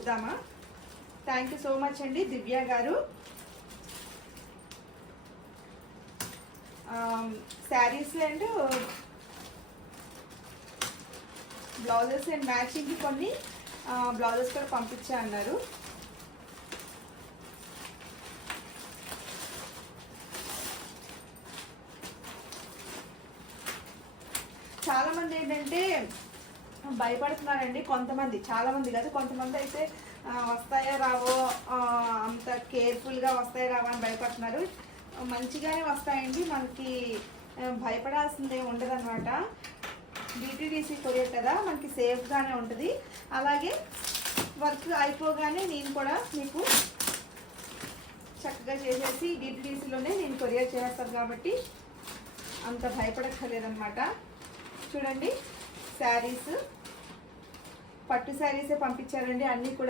చూద్దామా? Thank you so much అండి దివ్య గారు. శారీస్ అండ్ బ్లౌజెస్ అండ్ మ్యాచింగ్కి కొన్ని బ్లౌజెస్ కూడా పంపించా అన్నారు. చాలామంది ఏంటంటే భయపడుతున్నారండి. కొంతమంది, చాలామంది కాదు, కొంతమంది అయితే వస్తాయో రావో, అంత కేర్ఫుల్గా వస్తాయో రావో అని భయపడుతున్నారు. మంచిగానే వస్తాయండి, మనకి భయపడాల్సిందే ఉండదు అనమాట. డిటిడిసి కొరియర్ కదా, మనకి సేఫ్గానే ఉంటుంది. అలాగే వర్క్ అయిపోగానే నేను కూడా మీకు చక్కగా చేసేసి డిటిడిసిలోనే నేను కొరియర్ చేస్తాను కాబట్టి అంత భయపడక్కర్లేదన్నమాట. చూడండి, శారీస్ పట్టు శారీసే పంపించారండి అన్నీ కూడా.